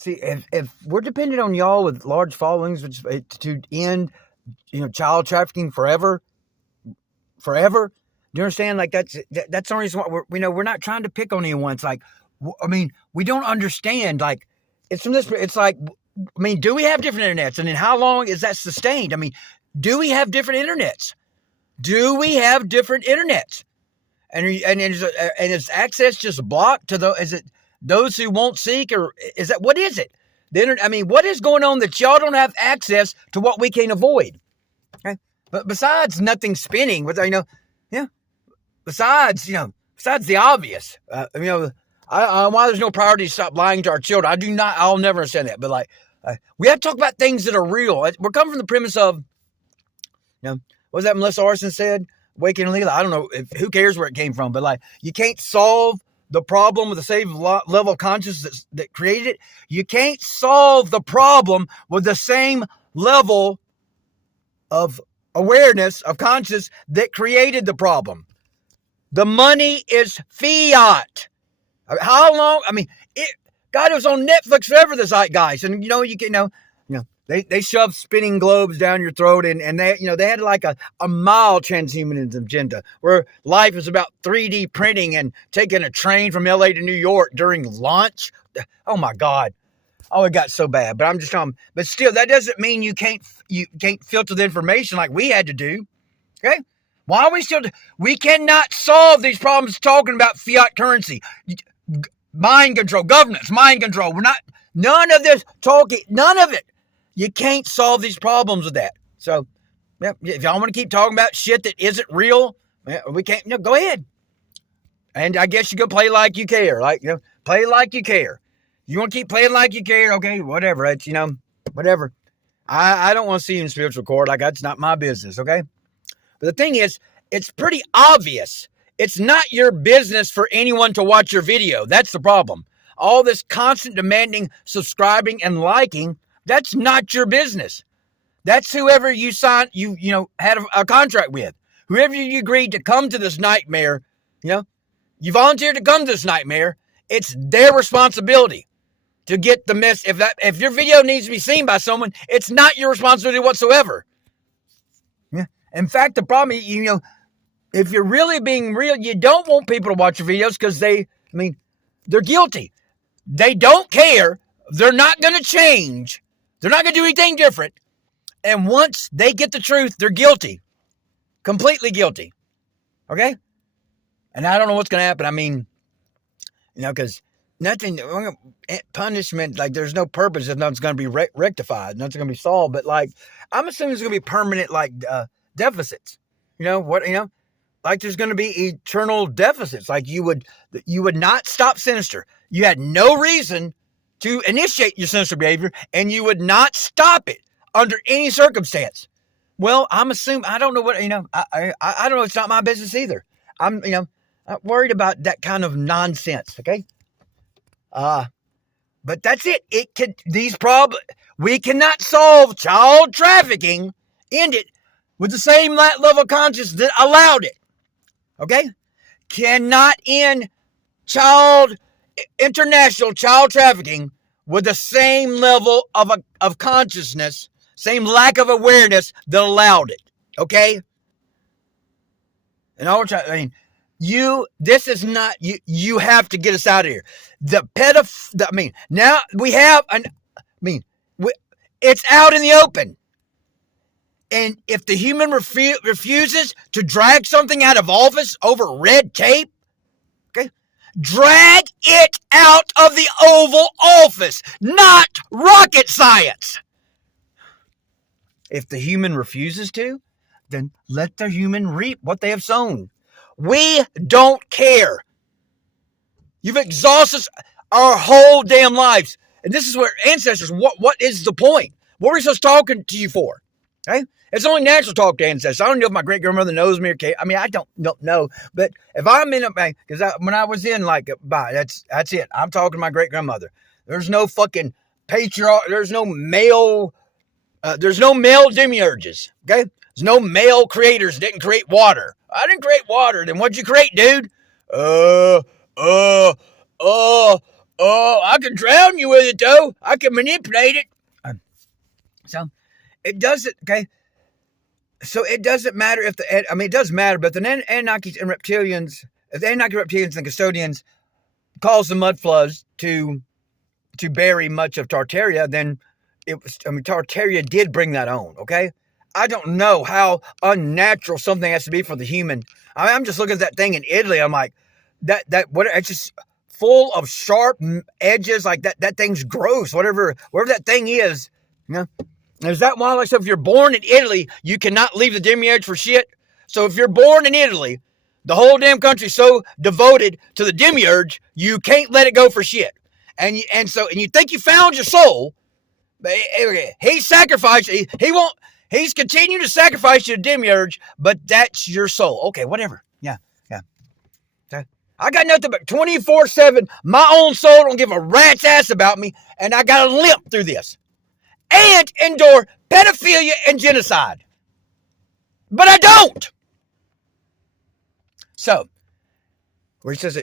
See, if we're dependent on y'all with large followings to end, child trafficking forever, forever. Do you understand? Like that's the only reason why we're not trying to pick on anyone. It's like, we don't understand. Like, it's from this. It's like, do we have different internets? And then how long is that sustained? Do we have different internets? Do we have different internets? And is access just blocked to is it those who won't seek, or is that, what is it? What is going on that y'all don't have access to what we can avoid? Okay, but besides nothing spinning, besides the obvious, why there's no priority to stop lying to our children. I'll never understand that. But we have to talk about things that are real. We're coming from the premise of, what was that Melissa Arson said? Waking Leela. I don't know who cares where it came from, but you can't solve the problem with the same level of consciousness that created it. You can't solve the problem with the same level of awareness, of consciousness that created the problem. The money is fiat. How long? God, it was on Netflix forever, the Zeitgeist. And, they shoved spinning globes down your throat, and they had like a mild transhumanism agenda where life is about 3D printing and taking a train from LA to New York during lunch. Oh my God. Oh, it got so bad. But I'm just talking, but still, that doesn't mean you can't filter the information like we had to do. Okay? Why are we cannot solve these problems talking about fiat currency, mind control, governance, mind control. None of this talking, none of it. You can't solve these problems with that. So, if y'all want to keep talking about shit that isn't real, we can't. Go ahead. And I guess you can play like you care. Play like you care. You want to keep playing like you care? Okay, whatever. It's, whatever. I don't want to see you in spiritual court. That's not my business, okay? But the thing is, it's pretty obvious. It's not your business for anyone to watch your video. That's the problem. All this constant demanding, subscribing, and liking, that's not your business. That's whoever you signed, had a contract with. Whoever you agreed to come to this nightmare, you volunteered to come to this nightmare. It's their responsibility to get the mess. If your video needs to be seen by someone, it's not your responsibility whatsoever. Yeah. In fact, the problem, if you're really being real, you don't want people to watch your videos because they're guilty. They don't care. They're not going to change. They're not going to do anything different. And once they get the truth, they're guilty. Completely guilty. Okay? And I don't know what's going to happen. Because nothing, punishment, there's no purpose if nothing's going to be rectified. Nothing's going to be solved. But, I'm assuming there's going to be permanent, deficits. There's going to be eternal deficits. You would not stop sinister. You had no reason to initiate your sinister behavior, and you would not stop it under any circumstance. Well, I'm assuming, I don't know what, I don't know. It's not my business either. I'm not worried about that kind of nonsense. Okay. But that's it. We cannot solve child trafficking, end it with the same level of consciousness that allowed it. Okay. Cannot end international child trafficking with the same level of consciousness, same lack of awareness that allowed it. Okay? And all we're trying, this is not, you have to get us out of here. Now we have it's out in the open. And if the human refuses to drag something out of office over red tape, okay, drag it out of the Oval Office, not rocket science. If the human refuses to, then let the human reap what they have sown. We don't care. You've exhausted our whole damn lives. And this is where ancestors, what is the point? What are we supposed to talking to you for? Okay? It's only natural to talk to ancestors. I don't know if my great-grandmother knows me or can't. I don't know. But if I'm in because when I was in that's it. I'm talking to my great-grandmother. There's no fucking patriarch. There's no male demiurges. Okay? There's no male creators that didn't create water. I didn't create water. Then what'd you create, dude? Oh, I can drown you with it, though. I can manipulate it. So it doesn't, okay? So it doesn't matter if it does matter, but the Anunnakis and reptilians, if the Anunnaki reptilians and custodians cause the mud floods to bury much of Tartaria, then Tartaria did bring that on, okay? I don't know how unnatural something has to be for the human. I'm just looking at that thing in Italy. I'm like, it's just full of sharp edges. Like that thing's gross. Whatever that thing is, you know. Is that why? Like, so if you're born in Italy, you cannot leave the demiurge for shit. So if you're born in Italy, the whole damn country's so devoted to the demiurge, you can't let it go for shit. And you think you found your soul, but he sacrificed. He won't. He's continuing to sacrifice you to demiurge, but that's your soul. Okay, whatever. Yeah. I got nothing but 24/7. My own soul don't give a rat's ass about me, and I got to limp through this and endure pedophilia and genocide. But I don't. So, where he says,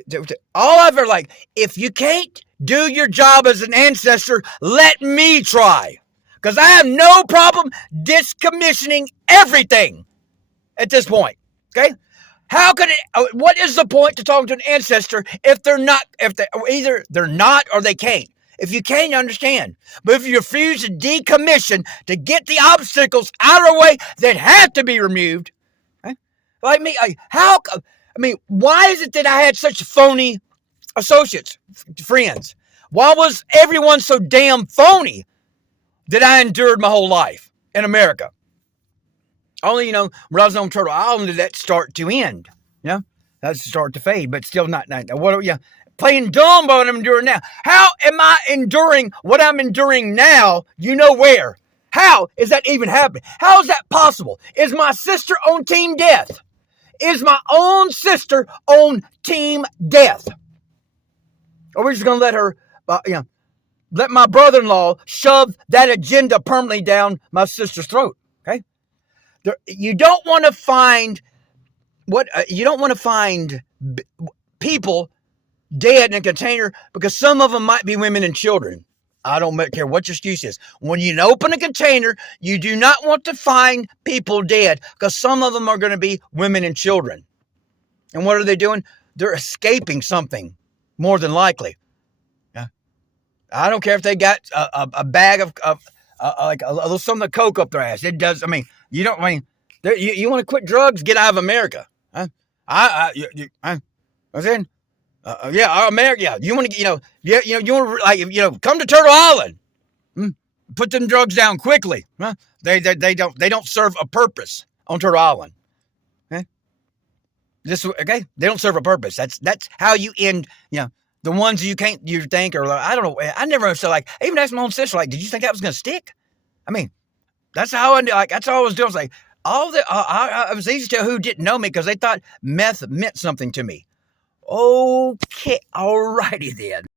all I've ever like, if you can't do your job as an ancestor, let me try. Because I have no problem discommissioning everything at this point. Okay? How could it, what is the point to talking to an ancestor if either they're not or they can't? If you can't, you understand. But if you refuse to decommission to get the obstacles out of the way that have to be removed, okay? Like me, why is it that I had such phony associates, friends? Why was everyone so damn phony that I endured my whole life in America? Only, when I was on Turtle Island did that start to end. That's start to fade, but still not. Playing dumb about what I'm enduring now. How am I enduring what I'm enduring now? You know where? How is that even happening? How is that possible? Is my sister on team death? Is my own sister on team death? Or we're just going to let her, let my brother-in-law shove that agenda permanently down my sister's throat. Okay? You don't want to find people dead in a container because some of them might be women and children. I don't care what your excuse is. When you open a container, you do not want to find people dead because some of them are going to be women and children. And what are they doing? They're escaping something, more than likely. Yeah. I don't care if they got a bag of like a little something of coke up their ass. It does. You want to quit drugs? Get out of America. Huh? America. Yeah, you want to, you want to, come to Turtle Island. Put them drugs down quickly. Huh? They don't serve a purpose on Turtle Island. Okay, they don't serve a purpose. That's how you end. The ones you think, or I don't know. I never understood. Even asked my own sister, did you think that was going to stick? That's how that's all I was doing. I was like, I was easy to tell who didn't know me because they thought meth meant something to me. Okay, alrighty then.